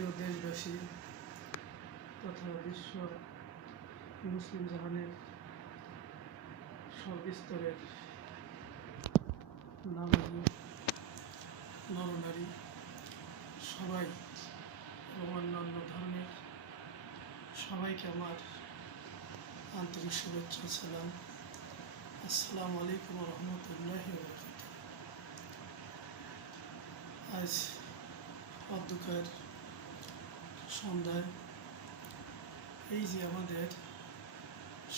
প্রিয় দেশবাসী তথা বিশ্ব মুসলিম জাহানের সর্বস্তরের নারী নরনারী সবাই এবং অন্যান্য ধর্মের সবাইকে আমার আন্তরিক শুভেচ্ছা সালাম। আসসালামু আলাইকুম রহমতুল্লাহি ওয়া বারাকাতুহু। আজ অন্ধকার সন্ধ্যায় এই যে আমাদের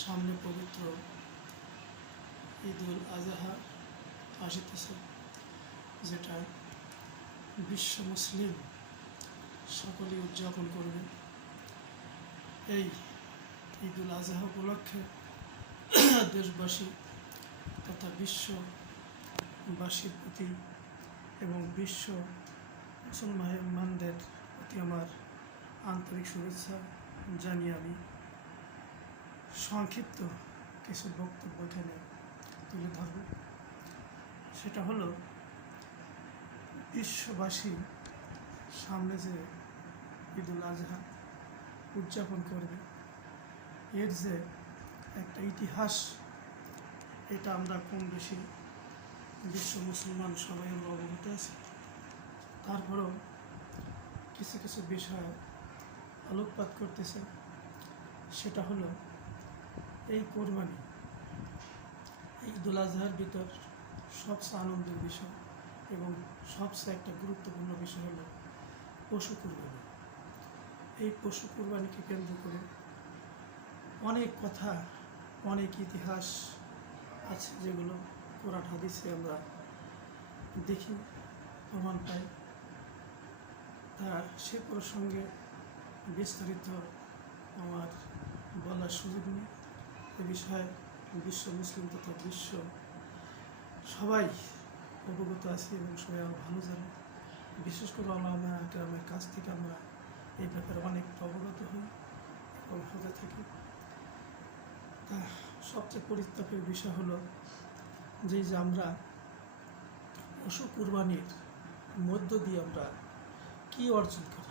সামনে পবিত্র ঈদুল আজহা আসিতেছে, যেটা বিশ্ব মুসলিম সকলেই উদযাপন করবে। এই ঈদুল আজহা উপলক্ষে দেশবাসী তথা বিশ্ববাসীর প্রতি এবং বিশ্ব মুসলমানদের প্রতি আমার আন্তরিক শুভেচ্ছা জানিয়ে আমি সংক্ষিপ্ত কিছু বক্তব্য এখানে তুলে ধরব। সেটা হলো, বিশ্ববাসী সামনে যে ঈদুল আজহা উদযাপন করবে, এর যে একটা ইতিহাস, এটা আমরা কম বেশি বিশ্ব মুসলমান সবাই আমরা অবগত আছি। তারপরেও কিছু কিছু বিষয় আলোকপাত করতেছে। সেটা হলো এই কোরবানি, ঈদুল আজহার ভিতর সবচেয়ে আনন্দের বিষয় এবং সবচেয়ে একটা গুরুত্বপূর্ণ বিষয় হলো পশু কুরবানি। এই পশু কুরবানিকে কেন্দ্র করে অনেক কথা, অনেক ইতিহাস আছে, যেগুলো কোরআন হাদিসে আমরা দেখি, প্রমাণ পাই। তা সে প্রসঙ্গে বিস্তারিত আমার বলার সুযোগ নেই। এ বিষয়ে বিশ্ব মুসলিম তথা বিশ্ব সবাই অবগত আছি এবং সবাই আমার ভালো জানে। বিশেষ করে আল্লামা গ্রামের কাছ থেকে আমরা এই ব্যাপারে অনেকটা অবগত হই এবং হতে থাকি। তা সবচেয়ে পরিতাপের বিষয় হলো যে আমরা পশু কুরবানির মধ্য দিয়ে আমরা কি অর্জন করি।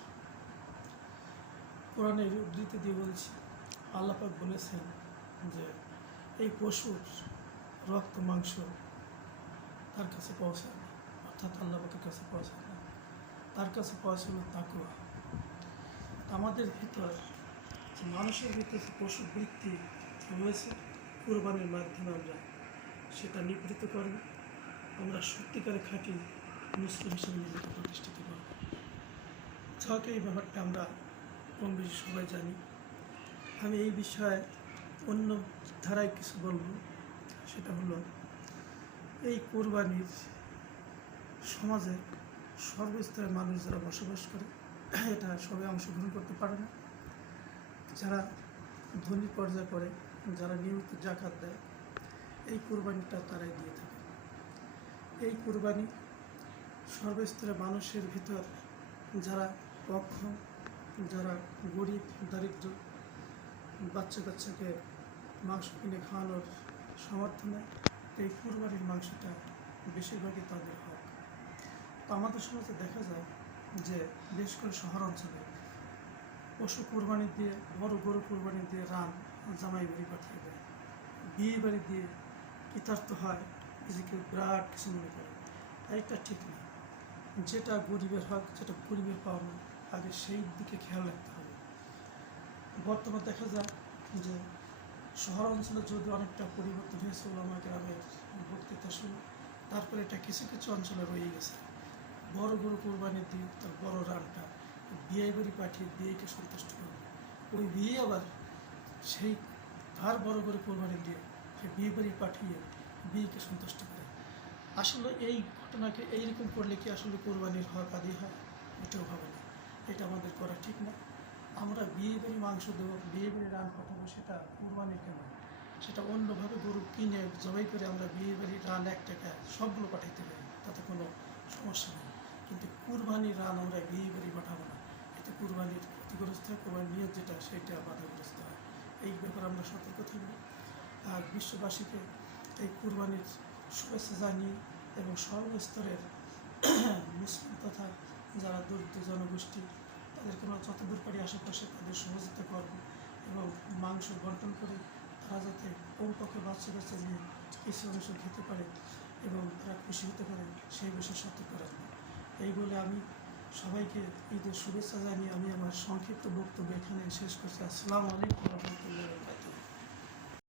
কোরআনের উদ্ধৃতি দিয়ে বলছি, আল্লাহ পাক বলেছেন যে এই পশুর রক্ত মাংস তার কাছে পৌঁছায় না, অর্থাৎ আল্লাহ পাকের কাছে পৌঁছায় না, তার কাছে পৌঁছানো তাকওয়া। আমাদের ভিতর, মানুষের ভিতরে যে পশু বৃত্তি রয়েছে, কুরবানির মাধ্যমে আমরা সেটা নিবৃত্ত করব। আমরা সত্যিকারে খাঁটি মুসলিম হিসেবে নিজেকে প্রতিষ্ঠিত করব। যাকে এই ব্যাপারটা আমরা কম বেশি সবাই জানি। আমি এই বিষয়ে অন্য ধারায় কিছু বলব। সেটা হলো, এই কুরবানির সমাজে সর্বস্তরের মানুষ যারা বসবাস করে, এটা সবাই অংশগ্রহণ করতে পারে না। যারা ধনী পর্যায়ে পড়ে, যারা নিয়মিত জাকাত দেয়, এই কুরবানিটা তারাই দিয়ে থাকে। এই কুরবানি সর্বস্তরের মানুষের ভিতর যারা অক্ষম, যারা গরিব দারিদ্র, বাচ্চা কাচ্চাকে মাংস কিনে খাওয়ানোর সামর্থ্য নেই, এই কুরবানির মাংসটা বেশিরভাগই তাদের হক। তো আমাদের সমাজে দেখা যায় যে বেশ করে শহর অঞ্চলে পশু কুরবানি দিয়ে, বড় গরু কুরবানি দিয়ে রান জামাই বাড়ি পাঠিয়ে দেয়, বিয়ে বাড়ি দিয়ে কৃতার্থ হয়, নিজেকে বিরাট কিছু মনে করে। এটা ঠিক না। যেটা গরিবের হক, যেটা গরিবের পাওনা, আগে সেই দিকে খেয়াল রাখতে হবে। বর্তমানে দেখা যায় যে শহর অঞ্চলে যদি অনেকটা পরিবর্তন হয়েছে, ওলামা গ্রামের বক্তৃতা শুনে, তারপরে এটা কিছু কিছু অঞ্চলে রয়ে গেছে। বড় গরু কোরবানি দিয়ে তার বড় রানটা বিয়ে বাড়ি পাঠিয়ে বিয়েকে সন্তুষ্ট করবে, ওই বিয়ে আবার সেই তার বড় গরু কোরবানি দিয়ে সে বিয়ে বাড়ি পাঠিয়ে বিয়েকে সন্তুষ্ট করে। আসলে এই ঘটনাকে এইরকম করলে কি আসলে কোরবানির হক আদি হয়? এটাও হবে না। এটা আমাদের করা ঠিক না। আমরা বিয়ে বাড়ি মাংস দেবো, বিয়ে বাড়ি রান পাঠাবো, সেটা কোরবানির কেন? সেটা অন্যভাবে গরু কিনে জবাই করে আমরা বিয়ে বাড়ি রান 1 টাকায় সবগুলো পাঠাইতে পারি, তাতে কোনো সমস্যা নেই। কিন্তু কুরবানির রান আমরা বিয়ে বাড়ি পাঠাবো না, এতে কুরবানির ক্ষতিগ্রস্ত হয়, কোরবানির নিয়ত যেটা সেটা বাধাগ্রস্ত হয়। এই ব্যাপারে আমরা সতর্ক থাকব। আর বিশ্ববাসীকে এই কুরবানির শুভেচ্ছা জানিয়ে এবং সর্বস্তরের মুসলিম তথা যারা দরিদ্র জনগোষ্ঠী তাদেরকে আমরা যতদূর পারি আশেপাশে তাদের সহযোগিতা করব এবং মাংস বন্টন করে তারা যাতে কমপক্ষে বাচ্চা বাচ্চা নিয়ে কিছু অংশ খেতে পারে এবং তারা খুশি হতে পারে সেই বিষয়ে সতর্ক রাখবো। এই বলে আমি সবাইকে ঈদের শুভেচ্ছা জানিয়ে আমি আমার সংক্ষিপ্ত বক্তব্য এখানে শেষ করছি। আসসালামু আলাইকুম রহমতুল্লাহ।